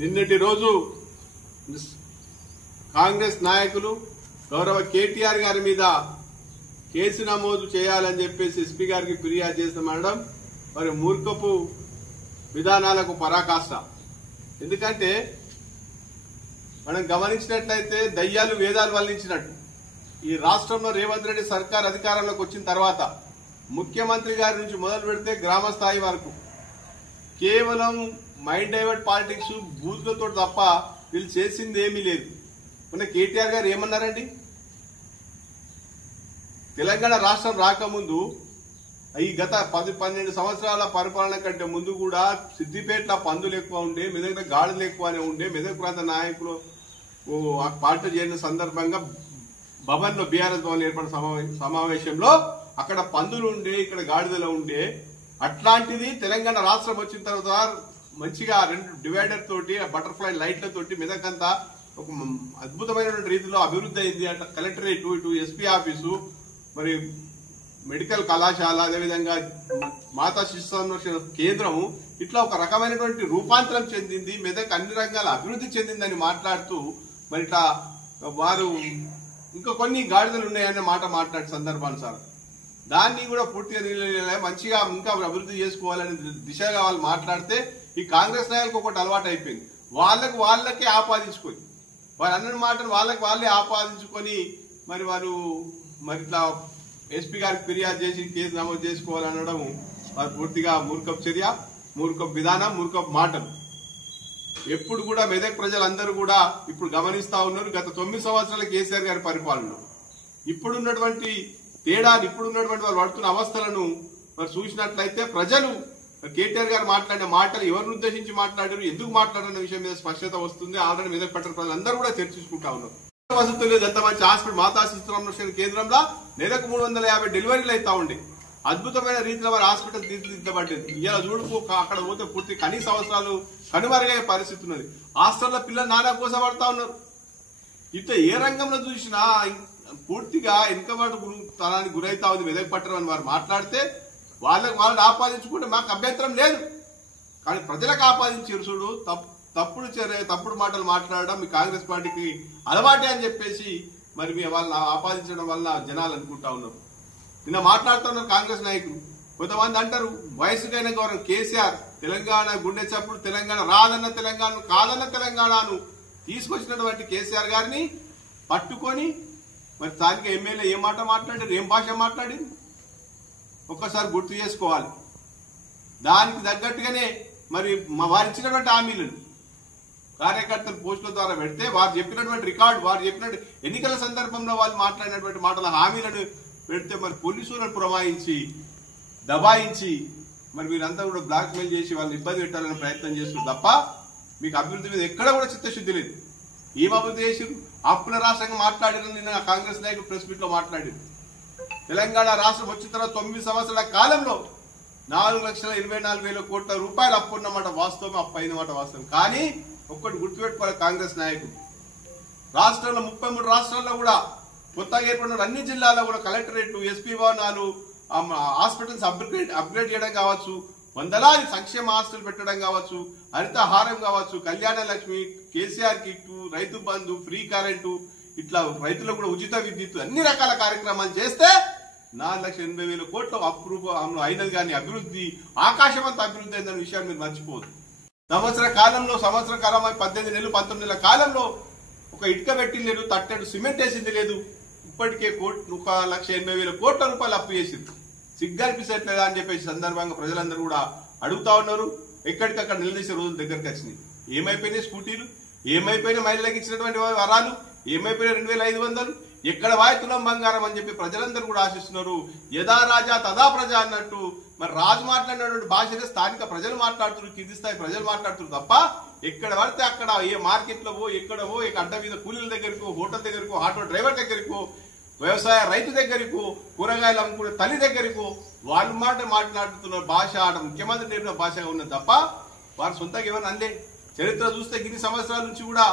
నిన్నటి రోజు కాంగ్రెస్ నాయకులు గౌరవ కేటీఆర్ గారి మీద కేసు నమోదు చేయాలని చెప్పేసి ఎస్పీ గారికి ఫిర్యాదు చేస్తామనడం మరి మూర్ఖపు విధానాలకు పరాకాష్ట. ఎందుకంటే మనం గమనించినట్లయితే దయ్యాలు వేదాలు వల్లించినట్టు ఈ రాష్ట్రంలో రేవంత్ రెడ్డి సర్కార్ అధికారంలోకి వచ్చిన తర్వాత ముఖ్యమంత్రి గారి నుంచి మొదలు పెడితే గ్రామ స్థాయి వరకు కేవలం మైండ్ డైవర్ట్ పాలిటిక్స్ బూతులతో తప్ప వీళ్ళు చేసింది ఏమీ లేదు. మొన్న కేటీఆర్ గారు ఏమన్నారండి, తెలంగాణ రాష్ట్రం రాకముందు ఈ గత 10-12 సంవత్సరాల పరిపాలన కంటే ముందు కూడా సిద్దిపేటలో పందులు ఎక్కువ ఉండే, మెదక్ గాడులు ఎక్కువనే ఉండే. మెదక్ ప్రాంత నాయకులు పార్టీ చేరిన సందర్భంగా భవన్ లో బీఆర్ఎస్ భవన్ ఏర్పడిన సమావేశంలో అక్కడ పందులు ఉండే, ఇక్కడ గాడిదలు ఉండే. అట్లాంటిది తెలంగాణ రాష్ట్రం వచ్చిన తర్వాత మంచిగా 2 డివైడర్ తోటి బటర్ఫ్లై లైట్లతోటి మెదకంతా ఒక అద్భుతమైనటువంటి రీతిలో అభివృద్ధి అయింది. అట్లా కలెక్టరేట్, ఇటు ఎస్పీ ఆఫీసు, మరి మెడికల్ కళాశాల, అదేవిధంగా మాతా శిశు సంరక్షణ కేంద్రము, ఇట్లా ఒక రకమైనటువంటి రూపాంతరం చెందింది. మెదక్ అన్ని రంగాల అభివృద్ధి చెందిందని మాట్లాడుతూ మరి ఇట్లా వారు ఇంకా కొన్ని గాడిదలు ఉన్నాయనే మాట మాట్లాడే సందర్భానుసారం దాన్ని కూడా పూర్తిగా మంచిగా ఇంకా అభివృద్ధి చేసుకోవాలని దిశగా వాళ్ళు మాట్లాడితే ఈ కాంగ్రెస్ నాయకులకు ఒకటి అలవాటు అయిపోయింది. వాళ్ళకే ఆపాదించుకొని వారు అన్న మాటలు వాళ్ళే ఆపాదించుకొని మరి వారు మరి ఇట్లా ఎస్పీ గారికి ఫిర్యాదు చేసి కేసు నమోదు చేసుకోవాలనడం వారు పూర్తిగా మూర్ఖపు చర్య, మూర్ఖపు విధానం, మూర్ఖపు మాటలు. ఎప్పుడు కూడా మెదక్ ప్రజలందరూ కూడా ఇప్పుడు గమనిస్తా ఉన్నారు. గత 9 సంవత్సరాల కేసీఆర్ గారి పరిపాలన ఇప్పుడున్నటువంటి తేడాన్ని, ఇప్పుడున్నటువంటి వారు పడుతున్న అవస్థలను మరి చూసినట్లయితే ప్రజలు కేటీఆర్ గారు మాట్లాడిన మాటలు ఎవరిని ఉద్దేశించి మాట్లాడారు, ఎందుకు మాట్లాడిన విషయం మీద స్పష్టత వస్తుంది. ఆల్రెడీ మెదక్ పట్టణ ప్రజలందరూ కూడా చర్చించుకుంటా ఉన్నారు. వసతులు ఎంత మంచి హాస్పిటల్, మాతా శిశు సంరక్షణ కేంద్రంలో నెలకు 350 డెలివరీలు అవుతా ఉండే. అద్భుతమైన రీతిలో వారి హాస్పిటల్ తీర్చిదిద్దబడ్డది. ఇలా చూడుకు అక్కడ పోతే పూర్తి కనీస అవసరాలు కనుమరుగయ్యే పరిస్థితి ఉన్నది. హాస్టల్లో పిల్లలు నానా కోసపడతా ఉన్నారు. ఇట్లా ఏ రంగంలో చూసినా పూర్తిగా వెనుకబాటు తనానికి గురైతా ఉంది మెదక్ పట్టణం అని వారు మాట్లాడితే వాళ్ళని ఆపాదించుకుంటే మాకు అభ్యంతరం లేదు. కానీ ప్రజలకు ఆపాదించారు చూడు, తప్పుడు చర్య, తప్పుడు మాటలు మాట్లాడడం మీ కాంగ్రెస్ పార్టీకి అలవాటే అని చెప్పేసి మరి వాళ్ళని ఆపాదించడం వల్ల జనాలు అనుకుంటా ఉన్నారు. నిన్న మాట్లాడుతున్నారు కాంగ్రెస్ నాయకులు. కొంతమంది అంటారు వయసుకైన గౌరవం కేసీఆర్ తెలంగాణ గుండె చప్పుడు, తెలంగాణ రాదన్న తెలంగాణ కాదన్న తెలంగాణను తీసుకొచ్చినటువంటి కేసీఆర్ గారిని పట్టుకొని మరి స్థానిక ఎమ్మెల్యే ఏం మాట మాట్లాడారు, ఏం భాష మాట్లాడింది ఒక్కసారి గుర్తు చేసుకోవాలి. దానికి తగ్గట్టుగానే మరి వారు ఇచ్చినటువంటి హామీలను కార్యకర్తలు పోస్టుల ద్వారా పెడితే వారు చెప్పినటువంటి రికార్డు, వారు చెప్పినట్టు ఎన్నికల సందర్భంలో వాళ్ళు మాట్లాడినటువంటి మాటల హామీలను పెడితే మరి పోలీసులను పురమాయించి దబాయించి మరి వీరంతా కూడా బ్లాక్ మెయిల్ చేసి వాళ్ళని ఇబ్బంది పెట్టాలని ప్రయత్నం చేస్తారు తప్ప మీకు అభివృద్ధి మీద ఎక్కడ కూడా చిత్తశుద్ధి లేదు. ఏం అభివృద్ధి చేసారు? అప్పుల రాష్ట్రంగా మాట్లాడారు. నిన్న కాంగ్రెస్ నాయకులు ప్రెస్ మీట్ లో మాట్లాడారు. తెలంగాణ రాష్ట్రం వచ్చిన తర్వాత 9 సంవత్సరాల కాలంలో 4,24,000 కోట్ల రూపాయలు అప్పు ఉన్నమాట వాస్తవం, అప్పు అయినమాట వాస్తవం. కానీ ఒక్కటి గుర్తుపెట్టుకోవాలి కాంగ్రెస్ నాయకులు, రాష్ట్రంలో 33 రాష్ట్రాల్లో కూడా కొత్తగా ఏర్పడిన అన్ని జిల్లాల్లో కూడా కలెక్టరేట్లు, ఎస్పీ భవనాలు, హాస్పిటల్స్ అప్గ్రేడ్ చేయడం కావచ్చు, వందలాది సంక్షేమ హాస్టల్ పెట్టడం కావచ్చు, హరితహారం కావచ్చు, Kalyana Lakshmi, KCR kit, Rythu Bandhu, free current, ఇట్లా రైతులకు కూడా ఉచిత విద్యుత్, అన్ని రకాల కార్యక్రమాలు చేస్తే 4,80,000 కోట్ల అప్రూవ్ అయినది. కానీ అభివృద్ధి ఆకాశమంతా అభివృద్ధి అయిందన్న విషయాన్ని మీరు మర్చిపోదు. సంవత్సర కాలం 18 నెలలు 19 నెలల కాలంలో ఒక ఇటుక పెట్టింది లేదు, తట్టెడు సిమెంట్ వేసింది లేదు. ఇప్పటికే 1,80,000 కోట్ల రూపాయలు అప్పు చేసింది. సిగ్గనిపించట్లేదా అని చెప్పేసి సందర్భంగా ప్రజలందరూ కూడా అడుగుతా ఉన్నారు. ఎక్కడికక్కడ నిలదీసే రోజులు దగ్గరికి వచ్చినాయి. ఏమైపోయినాయి స్కూటీలు, ఏమైపోయినాయి మహిళలకు ఇచ్చినటువంటి వరాలు, ఏమైపోయినాయి 2,500, ఎక్కడ వాయుతులం బంగారం అని చెప్పి ప్రజలందరూ కూడా ఆశిస్తున్నారు. యథా రాజా తదా ప్రజ అన్నట్టు మరి రాజు మాట్లాడినటువంటి భాషనే స్థానిక ప్రజలు మాట్లాడుతున్నారు, కింది స్థాయి ప్రజలు మాట్లాడుతున్నారు తప్ప ఎక్కడ పడితే అక్కడ ఏ మార్కెట్లో ఎక్కడవో అడ్డ మీద కూలీల దగ్గరకు, హోటల్ దగ్గరకు, ఆటో డ్రైవర్ దగ్గరకు, వ్యవసాయ రైతు దగ్గరకు, కూరగాయలు అమ్ముకునే తల్లి దగ్గరకు వాళ్ళు మాట్లాడుతున్న భాష ఆట ముఖ్యమంత్రి నేర్పిన భాషగా ఉన్నది తప్ప వారు సొంతంగా ఎవరిని అందే. చరిత్ర చూస్తే ఇన్ని సంవత్సరాల నుంచి కూడా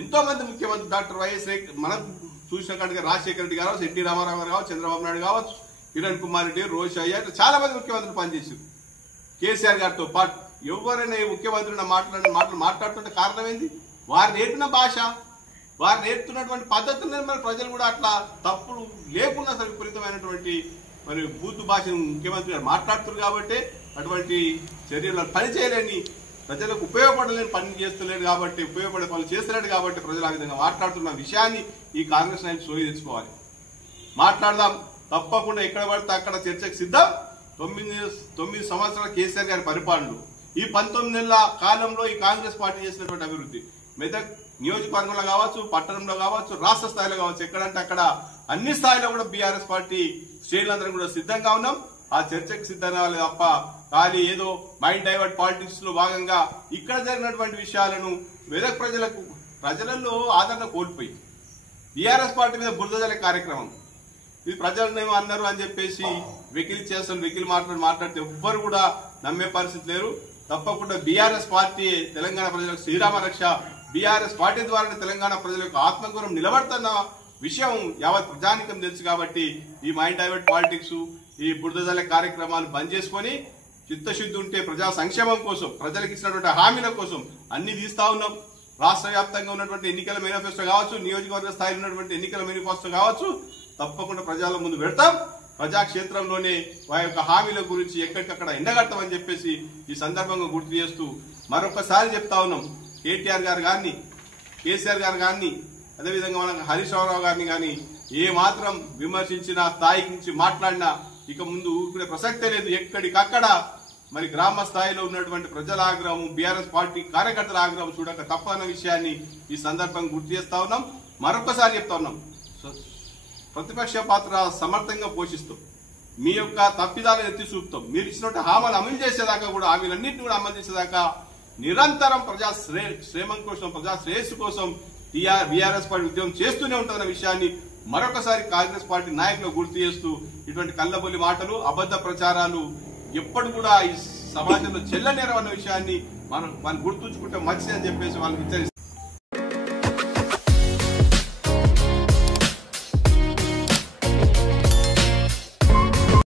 ఎంతో మంది ముఖ్యమంత్రి డాక్టర్ వైఎస్ మనం చూసిన కాడిగా రాజశేఖర రెడ్డి కావచ్చు, ఎన్టీ రామారావు గారు కావచ్చు, చంద్రబాబు నాయుడు కావచ్చు, కిరణ్ కుమార్ రెడ్డి, రోషయ్య, చాలా మంది ముఖ్యమంత్రులు పనిచేశారు కేసీఆర్ గారితో పాటు. ఎవరైనా ముఖ్యమంత్రి మాట్లాడుతుంటే కారణం ఏంది? వారు నేర్పిన భాష, వారు నేర్పుతున్నటువంటి పద్ధతులను మరి ప్రజలు కూడా అట్లా తప్పుడు లేకుండా విపరీతమైనటువంటి మరి బూతు భాషను ముఖ్యమంత్రి గారు మాట్లాడుతున్నారు కాబట్టి అటువంటి చర్యలు పని చేయలేని, ప్రజలకు ఉపయోగపడలేని పని చేస్తలేడు కాబట్టి, ఉపయోగపడే పనులు చేస్తలేడు కాబట్టి ప్రజలు ఆ విధంగా మాట్లాడుతున్న విషయాన్ని ఈ కాంగ్రెస్ నాయకులు సోయి తెచ్చుకోవాలి. మాట్లాడదాం, తప్పకుండా ఎక్కడ పడితే అక్కడ చర్చకు సిద్ధం. 9 సంవత్సరాల కేసీఆర్ గారి పరిపాలనలు, ఈ 19 నెలల కాలంలో ఈ కాంగ్రెస్ పార్టీ చేసినటువంటి అభివృద్ధి మెదక్ నియోజకవర్గంలో కావచ్చు, పట్టణంలో కావచ్చు, రాష్ట్ర స్థాయిలో కావచ్చు, ఎక్కడంటే అక్కడ అన్ని స్థాయిలో కూడా బీఆర్ఎస్ పార్టీ శ్రేణులందరూ కూడా సిద్ధంగా ఉన్నాం. ఆ చర్చకు సిద్ధంగా తప్ప ఖాళీ ఏదో మైండ్ డైవర్ట్ పాలిటిక్స్ లో భాగంగా ఇక్కడ జరిగినటువంటి విషయాలను మెదక్ ప్రజలలో ఆదరణ కోల్పోయి బీఆర్ఎస్ పార్టీ మీద బురద జల్లే కార్యక్రమం, ఇది ప్రజలనేమో అన్నారు అని చెప్పేసి వెకిలి చేస్తాను, వెకిలి మాట్లాడితే ఎవ్వరు కూడా నమ్మే పరిస్థితి లేరు. తప్పకుండా బీఆర్ఎస్ పార్టీ తెలంగాణ ప్రజలకు శ్రీరామ రక్ష, బీఆర్ఎస్ పార్టీ ద్వారా తెలంగాణ ప్రజలకు ఆత్మగౌరవం నిలబడుతున్న విషయం యావత్ ప్రజానికం తెలుసు. కాబట్టి ఈ మైండ్ డైవర్ట్ పాలిటిక్స్, ఈ బురదజల్లే కార్యక్రమాలు బంద్ చేసుకుని చిత్తశుద్ధి ఉంటే ప్రజా సంక్షేమం కోసం, ప్రజలకు ఇచ్చినటువంటి హామీల కోసం అన్ని తీస్తా ఉన్నాం. రాష్ట్ర వ్యాప్తంగా ఉన్నటువంటి ఎన్నికల మేనిఫెస్టో కావచ్చు, నియోజకవర్గ స్థాయిలో ఉన్నటువంటి ఎన్నికల మేనిఫెస్టో కావచ్చు, తప్పకుండా ప్రజల ముందు పెడతాం. ప్రజాక్షేత్రంలోనే వారి యొక్క హామీల గురించి ఎక్కడికక్కడ ఎండగడతామని చెప్పేసి ఈ సందర్భంగా గుర్తు చేస్తూ మరొకసారి చెప్తా ఉన్నాం. కేటీఆర్ గారు కానీ, కేసీఆర్ గారు కానీ, అదేవిధంగా మన హరీష్ రావు గారిని కానీ ఏ మాత్రం విమర్శించినా, స్థాయి నుంచి మాట్లాడినా ఇక ముందు ఊరుకునే ప్రసక్తే లేదు. ఎక్కడికక్కడ మరి గ్రామ స్థాయిలో ఉన్నటువంటి ప్రజల ఆగ్రహం, బీఆర్ఎస్ పార్టీ కార్యకర్తల ఆగ్రహం చూడక తప్పన్న విషయాన్ని ఈ సందర్భంగా గుర్తు చేస్తా ఉన్నాం. మరొకసారి చెప్తా ఉన్నాం, ప్రతిపక్ష పాత్ర సమర్థంగా పోషిస్తాం, మీ యొక్క తప్పిదాలను ఎత్తి చూపుతాం. మీరు ఇచ్చినట్టు హామీలు అమలు చేసేదాకా కూడా, హామీలన్నింటినీ కూడా అమలు చేసేదాకా నిరంతరం ప్రజా శ్రేమం కోసం, ప్రజా శ్రేయస్సు కోసం బీఆర్ఎస్ పార్టీ ఉద్యమం చేస్తూనే ఉంటుందన్న విషయాన్ని మరొకసారి కాంగ్రెస్ పార్టీ నాయకులు గుర్తు చేస్తూ ఇటువంటి కల్లబొల్లి మాటలు, అబద్ధ ప్రచారాలు ఎప్పుడు కూడా ఈ సమాజంలో చెల్లనేరవన్న విషయాన్ని మనం గుర్తుంచుకుంటే మంచిదని చెప్పేసి వాళ్ళకి హెచ్చరిస్తారు.